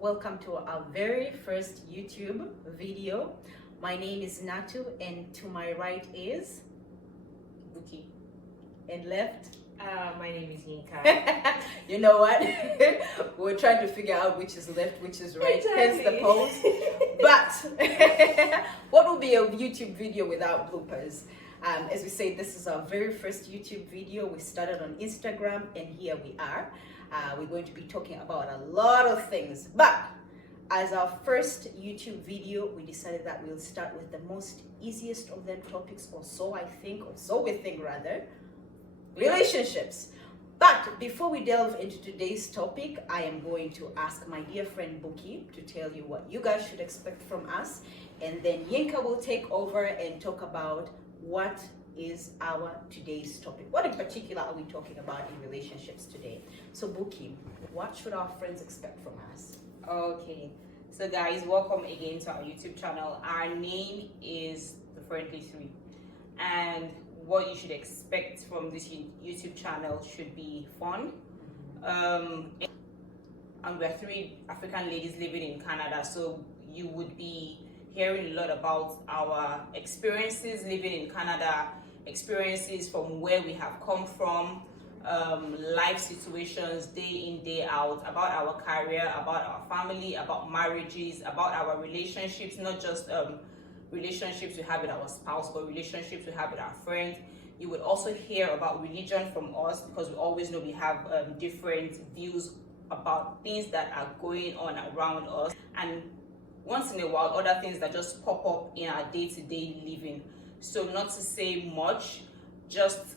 welcome to our very first YouTube video. My name is Natu, and to my right is Buki. and left. My name is Yinka. You know what? We're trying to figure out which is left, which is right. Hence the pose. But what will be a YouTube video without bloopers? As we say, this is our very first YouTube video. We started on Instagram, and here we are. We're going to be talking about a lot of things, but as our first YouTube video, we decided that we'll start with the most easiest of them topics, or so I think, or so we think rather, relationships. But before we delve into today's topic, I am going to ask my dear friend Buki to tell you what you guys should expect from us, and then Yinka will take over and talk about what is our today's topic. What in particular are we talking about in relationships today? So Buki, what should our friends expect from us? Okay, so guys, welcome again to our YouTube channel. Our name is The Friendly Three, and what you should expect from this YouTube channel should be fun. And we're three African ladies living in Canada, so you would be hearing a lot about our experiences living in Canada, experiences from where we have come from, life situations day in, day out, about our career, about our family, about marriages, about our relationships, not just relationships we have with our spouse, but relationships we have with our friends. You would also hear about religion from us, because we always know we have different views about things that are going on around us, and once in a while other things that just pop up in our day-to-day living. So not to say much, just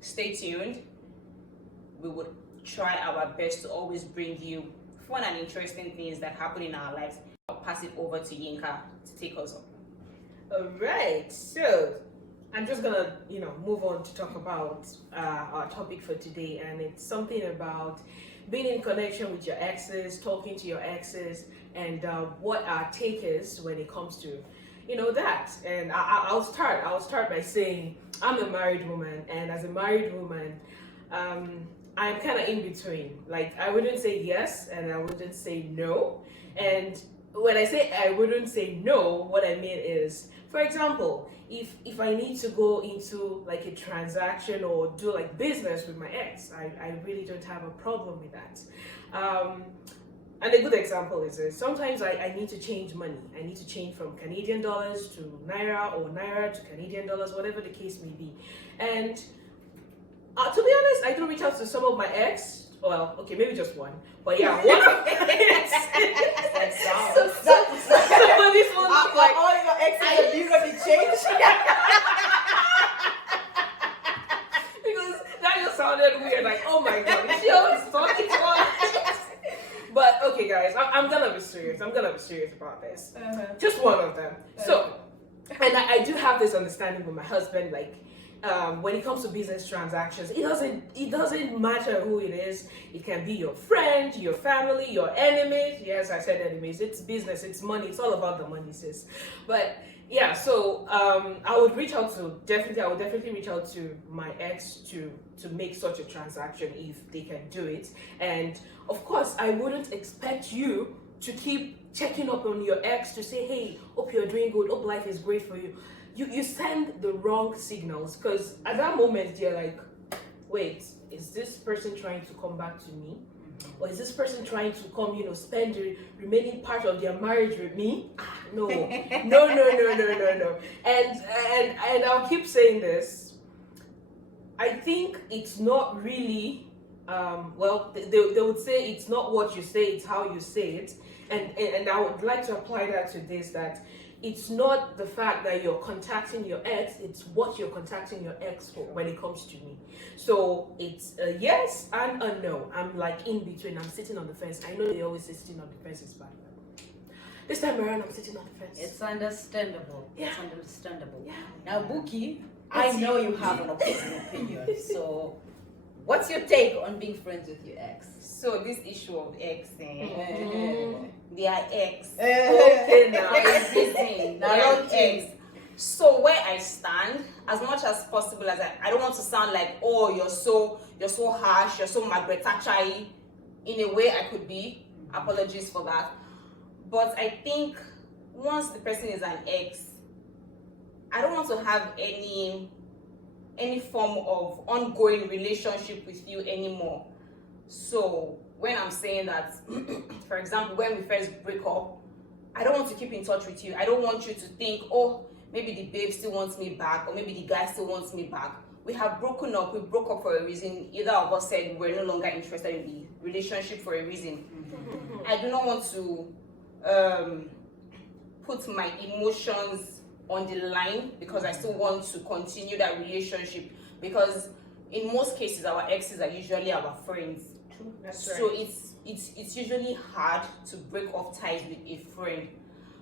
stay tuned. We would try our best to always bring you fun and interesting things that happen in our lives. I'll pass it over to Yinka to take us on. All right, so I'm just gonna, move on to talk about our topic for today, and it's something about being in connection with your exes, talking to your exes, and what our take is when it comes to, that. And I'll start by saying I'm a married woman, and as a married woman, I'm kind of in between. Like, I wouldn't say yes, and I wouldn't say no. And when I say I wouldn't say no, what I mean is, for example, if I need to go into like a transaction or do like business with my ex, I really don't have a problem with that. And a good example is this. Sometimes I need to change money. I need to change from Canadian dollars to Naira, or Naira to Canadian dollars, whatever the case may be. And to be honest, I do reach out to some of my ex. Well, okay, maybe just one. But yeah, one of my ex. So this one are like all your exes are due to be changed? because that just sounded weird. Like, oh my god, she always talking to all this. But okay, guys, I'm gonna be serious. I'm gonna be serious about this. Just one of them. So, and I do have this understanding with my husband. Like, when it comes to business transactions, it doesn't matter who it is. It can be your friend, your family, your enemies. Yes, I said enemies. It's business, it's money, it's all about the money, sis. But yeah, so I would definitely reach out to my ex to make such a transaction if they can do it. And of course, I wouldn't expect you to keep checking up on your ex to say, hey, hope you're doing good, hope life is great for you. You send the wrong signals, because at that moment you're like, wait, is this person trying to come back to me? Or is this person trying to come, spend the remaining part of their marriage with me? No. No. And I'll keep saying this. I think it's not really, they would say it's not what you say, it's how you say it. And I would like to apply that to this, that it's not the fact that you're contacting your ex, it's what you're contacting your ex for when it comes to me. So it's a yes and a no. I'm like in between. I'm sitting on the fence. I know they always say sitting on the fence is bad. This time around, I'm sitting on the fence. It's understandable. Yeah. It's understandable. Yeah. Now, Buki, I know you have an opposing opinion. So, what's your take on being friends with your ex? So this issue of ex, Mm-hmm. they are ex. Okay, now. Everything. Now, They are don't ex. So where I stand, as much as possible, as I don't want to sound like, oh, you're so harsh, you're so Margaret Thatcher. In a way, I could be, Apologies for that. But I think once the person is an ex, I don't want to have any form of ongoing relationship with you anymore. So when I'm saying that, for example, when we first break up, I don't want to keep in touch with you. I don't want you to think, oh, maybe the babe still wants me back, or maybe the guy still wants me back. We have broken up. We broke up for a reason. Either of us said we're no longer interested in the relationship for a reason. I do not want to put my emotions on the line because I still want to continue that relationship, because in most cases our exes are usually our friends. True. That's right. So it's usually hard to break off ties with a friend.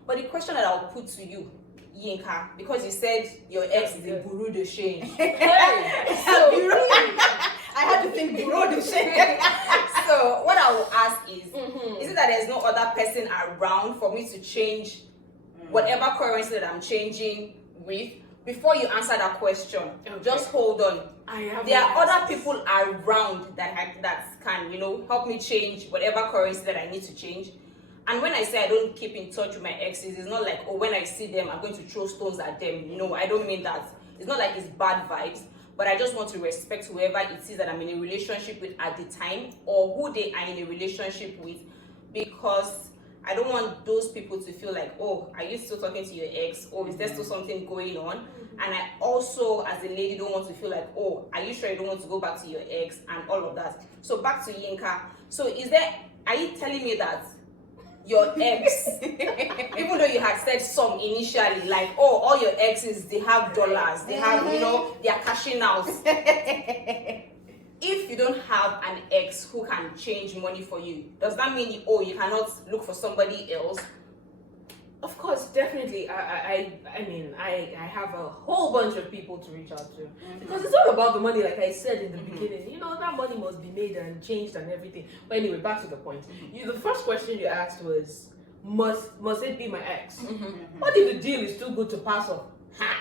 But the question that I'll put to you, Yinka, because you said your ex is a bureau de change. I had to think bureau de change. So what I will ask is it that there's no other person around for me to change whatever currency that I'm changing with? Before you answer that question, just hold on. There are other people around that can, help me change whatever currency that I need to change. And when I say I don't keep in touch with my exes, it's not like, oh, when I see them, I'm going to throw stones at them. No, I don't mean that. It's not like it's bad vibes, but I just want to respect whoever it is that I'm in a relationship with at the time, or who they are in a relationship with, because I don't want those people to feel like, oh, are you still talking to your ex? Or is there still something going on? And I also, as a lady, don't want to feel like, oh, are you sure you don't want to go back to your ex and all of that? So back to Yinka. So are you telling me that your ex, even though you had said some initially, like, oh, all your exes, they have dollars, they have, they are cashing out. If you don't have an ex who can change money for you, does that mean you cannot look for somebody else? Of course, definitely. I mean, I have a whole bunch of people to reach out to, because it's all about the money, like I said in the beginning. That money must be made and changed and everything. But anyway, back to the point. The first question you asked was, must it be my ex? What if the deal is too good to pass on?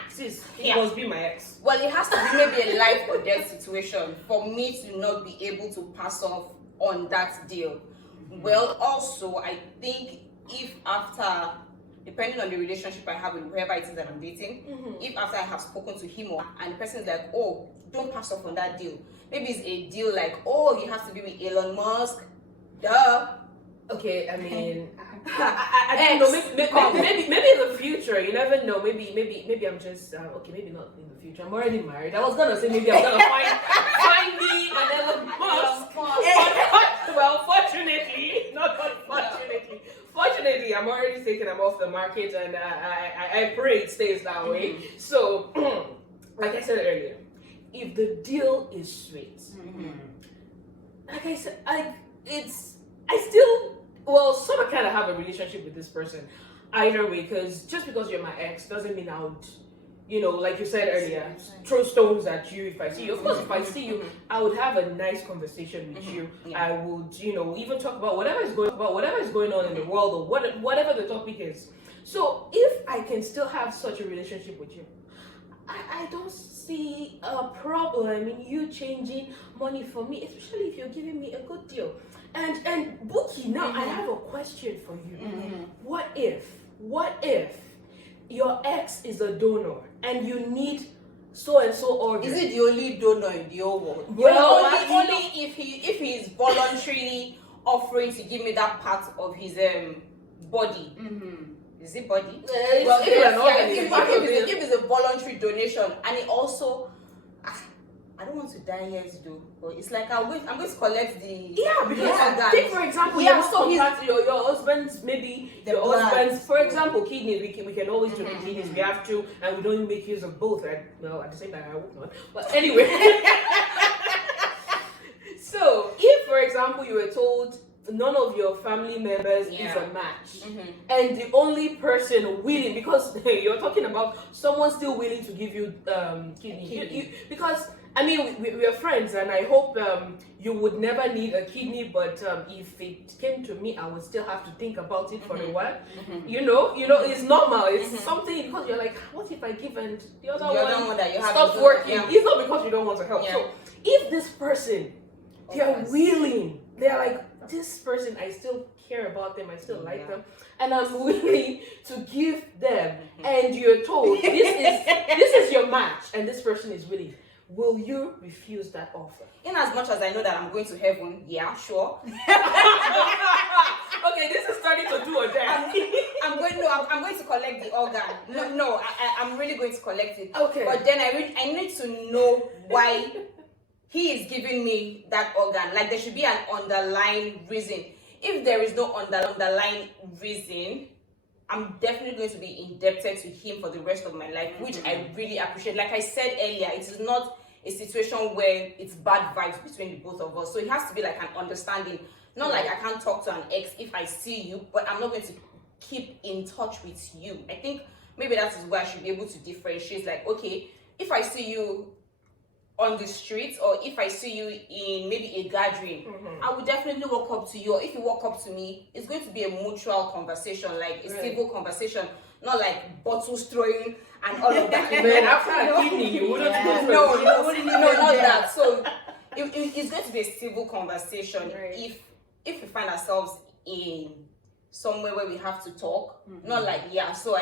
Sis, it must be my ex. Well, it has to be maybe a life or death situation for me to not be able to pass off on that deal. Well, also, I think if after, depending on the relationship I have with whoever it is that I'm dating, if after I have spoken to him and the person is like, oh, don't pass off on that deal. Maybe it's a deal like, oh, he has to be with Elon Musk. Duh. Okay, I mean, I don't know. Maybe in the future, you never know. Maybe I'm just okay. Maybe not in the future. I'm already married. I was gonna say maybe I'm gonna find me and Elon Musk. Well, fortunately, not unfortunately. Fortunately, I'm already thinking I'm off the market, and I pray it stays that way. So, like I said earlier, if the deal is sweet, like I said, I still sort of kind of have a relationship with this person either way, because just because you're my ex doesn't mean I would, like you said earlier, throw stones at you if I see you. Of course, if I see you, I would have a nice conversation with you. I would, even talk about whatever is going on in the world, or whatever the topic is. So if I can still have such a relationship with you, I don't see a problem in you changing money for me, especially if you're giving me a good deal. And Buki, now I have a question for you. What if your ex is a donor and you need so and so organ? Is it the only donor in the whole world? Well, only if he is voluntarily offering to give me that part of his body. Is it body? If it's a voluntary donation, and it also, I don't want to die yet though, but it's like I'm going to collect the because take for example, your husband's for example kidneys. We can always do the kidneys. We have to, and we don't make use of both. At the same time, I hope not. But anyway, so if for example you were told none of your family members is a match, and the only person willing, because you're talking about someone still willing to give you kidney, because I mean we are friends, and I hope you would never need a kidney, but if it came to me, I would still have to think about it for a while. You know, it's normal. It's something, because you're like, what if I give and the other one that you stops working? It's not because you don't want to help. So if this person, they're willing, they're like, this person, I still care about them, I still like Yeah. them, and I'm willing to give them, and you're told this is your match, and this person is willing. Will you refuse that offer? In as much as I know that I'm going to heaven, yeah, sure. Okay, this is starting to do a dance. I'm going to collect the organ. No, I'm really going to collect it. Okay. But then I need to know why he is giving me that organ. Like, there should be an underlying reason. If there is no underlying reason, I'm definitely going to be indebted to him for the rest of my life, which I really appreciate. Like I said earlier, it is not a situation where it's bad vibes between the both of us. So it has to be like an understanding. Not like I can't talk to an ex if I see you, but I'm not going to keep in touch with you. I think maybe that is where I should be able to differentiate. Like, okay, if I see you on the streets, or if I see you in maybe a gathering, I will definitely walk up to you. Or if you walk up to me, it's going to be a mutual conversation, like a civil conversation, not like bottles throwing and all of that. Then after a kidney, you wouldn't No, not that. So it's going to be a civil conversation. Right. If we find ourselves in somewhere where we have to talk, not like so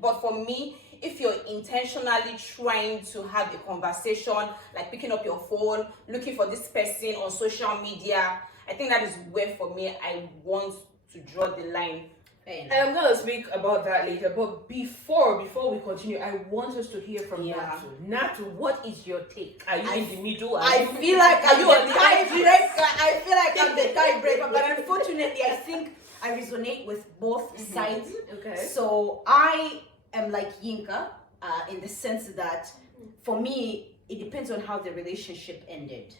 but for me, if you're intentionally trying to have a conversation, like picking up your phone, looking for this person on social media, I think that is where for me I want to draw the line. And I'm gonna speak about that later, but before we continue, I want us to hear from Natu. Natu, what is your take? Are you in the middle? I feel like I'm the tiebreaker. I feel like I'm the tiebreaker, but unfortunately, I think I resonate with both sides. Okay. So I am like Yinka in the sense that for me, it depends on how the relationship ended.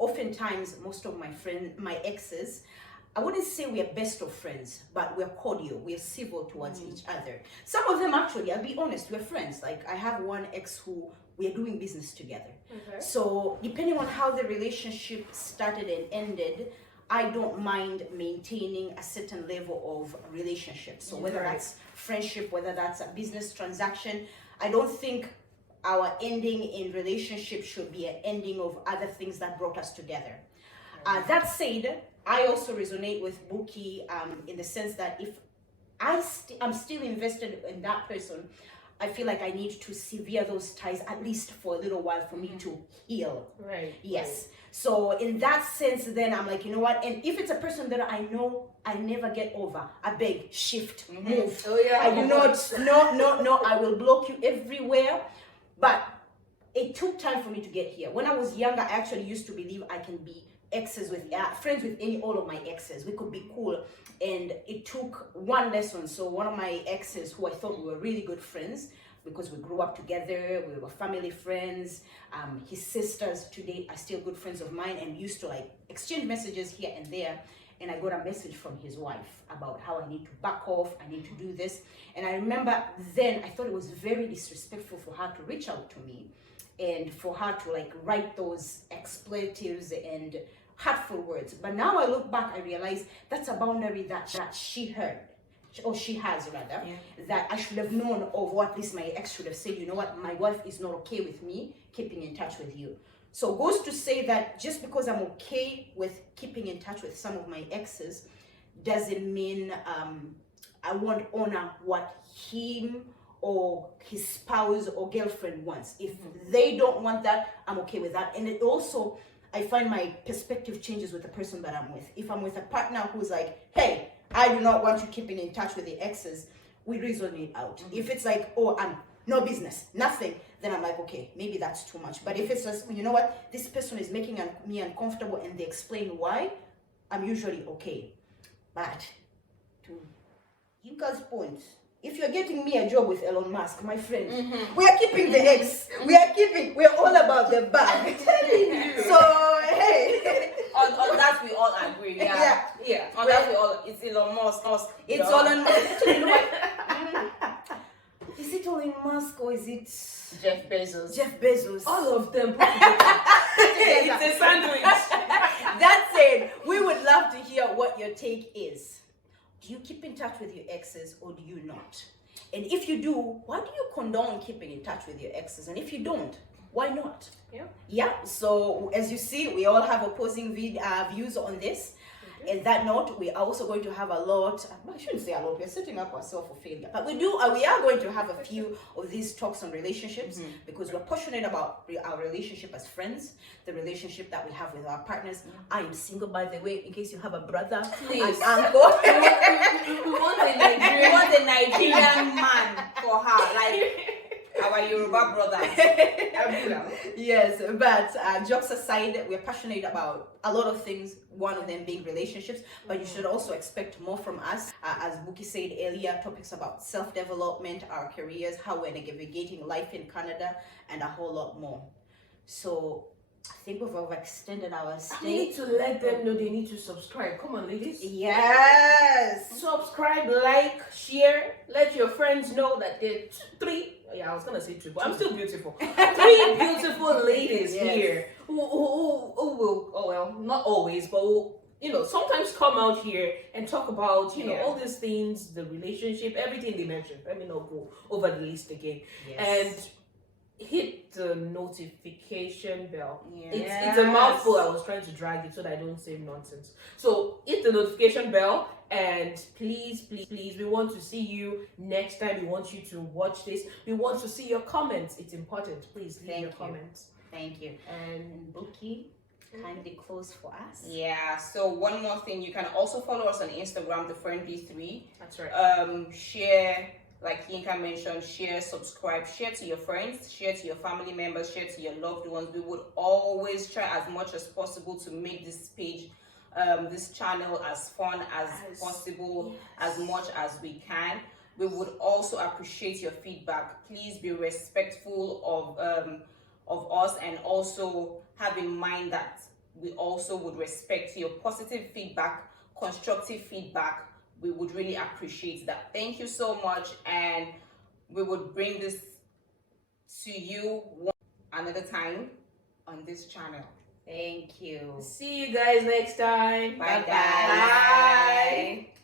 Oftentimes, most of my exes, I wouldn't say we are best of friends, but we're cordial, we're civil towards each other. Some of them actually, I'll be honest, we're friends. Like I have one ex who we are doing business together. Okay. So depending on how the relationship started and ended, I don't mind maintaining a certain level of relationship. So whether that's friendship, whether that's a business transaction, I don't think our ending in relationship should be an ending of other things that brought us together. That said, I also resonate with Buki in the sense that if I'm still invested in that person, I feel like I need to sever those ties at least for a little while for me to heal. Right. Yes. Right. So in that sense, then I'm like, you know what? And if it's a person that I know I never get over, I beg, shift, move. Oh yeah. I do not, no, I will block you everywhere. But it took time for me to get here. When I was younger, I actually used to believe I can be friends with all of my exes. We could be cool. And it took one lesson. So one of my exes who I thought we were really good friends because we grew up together, we were family friends. His sisters today are still good friends of mine and used to like exchange messages here and there. And I got a message from his wife about how I need to back off, I need to do this. And I remember then I thought it was very disrespectful for her to reach out to me and for her to like write those expletives and hurtful words. But now I look back, I realize that's a boundary that she heard, or she has rather, that I should have known of, or at least my ex should have said, you know what, my wife is not okay with me keeping in touch with you. So goes to say that just because I'm okay with keeping in touch with some of my exes doesn't mean I won't honor what him or his spouse or girlfriend wants. If they don't want that, I'm okay with that. And it also, I find my perspective changes with the person that I'm with. If I'm with a partner who's like, hey, I do not want you keeping in touch with the exes, we reason it out. If it's like, oh, I'm no business, nothing, then I'm like, okay, maybe that's too much. But if it's just, you know what, this person is making me uncomfortable and they explain why, I'm usually okay. But to Yinka's point, if you're getting me a job with Elon Musk, my friend, we are keeping the eggs. We're all about the bag. So, hey. On that we all agree. Yeah. On that we all, it's Elon Musk. It's Elon Musk. You know what? Is it Elon Musk or is it Jeff Bezos? Jeff Bezos. All of them. It's a sandwich. That said, we would love to hear what your take is. Do you keep in touch with your exes or do you not? And if you do, why do you condone keeping in touch with your exes? And if you don't, why not? Yeah. So as you see, we all have opposing views on this. In that note, we are also going to have a lot. I shouldn't say a lot. We're setting up ourselves for failure, but we are going to have a few of these talks on relationships because we're passionate about our relationship as friends, the relationship that we have with our partners. I am single, by the way, in case you have a brother, Please. an uncle. We want a Nigerian. We want a Nigerian man for her, like our Yoruba brothers. Yes, but jokes aside, we're passionate about a lot of things, one of them being relationships, but you should also expect more from us. As Buki said earlier, topics about self-development, our careers, how we're navigating life in Canada, and a whole lot more. So I think we've overextended our I stay. need to let them know they need to subscribe. Come on, ladies. Yes. Subscribe, like, share. Let your friends know that they're three. Yeah, I was gonna say two, but I'm still beautiful. Three beautiful ladies Yes. here who will. Oh well, not always, but will, sometimes come out here and talk about all these things, the relationship, everything they mentioned. Let me not go over the list again. Yes. And hit the notification bell. Yes. It's a mouthful. I was trying to drag it so that I don't say nonsense. So hit the notification bell, and please, we want to see you next time. We want you to watch this. We want to see your comments. It's important. Please leave your comments. Thank you. And Buki, kindly close for us. Yeah, so one more thing, you can also follow us on Instagram, the Friendly 3. that's right. Share, like Yinka mentioned, share, subscribe, share to your friends, share to your family members, share to your loved ones. We would always try as much as possible to make this page, this channel as fun as possible, as much as we can. We would also appreciate your feedback. Please be respectful of us, and also have in mind that we also would respect your positive feedback, constructive feedback. We would really appreciate that. Thank you so much, and we would bring this to you another time on this channel. Thank you. See you guys next time. Bye, Bye. guys.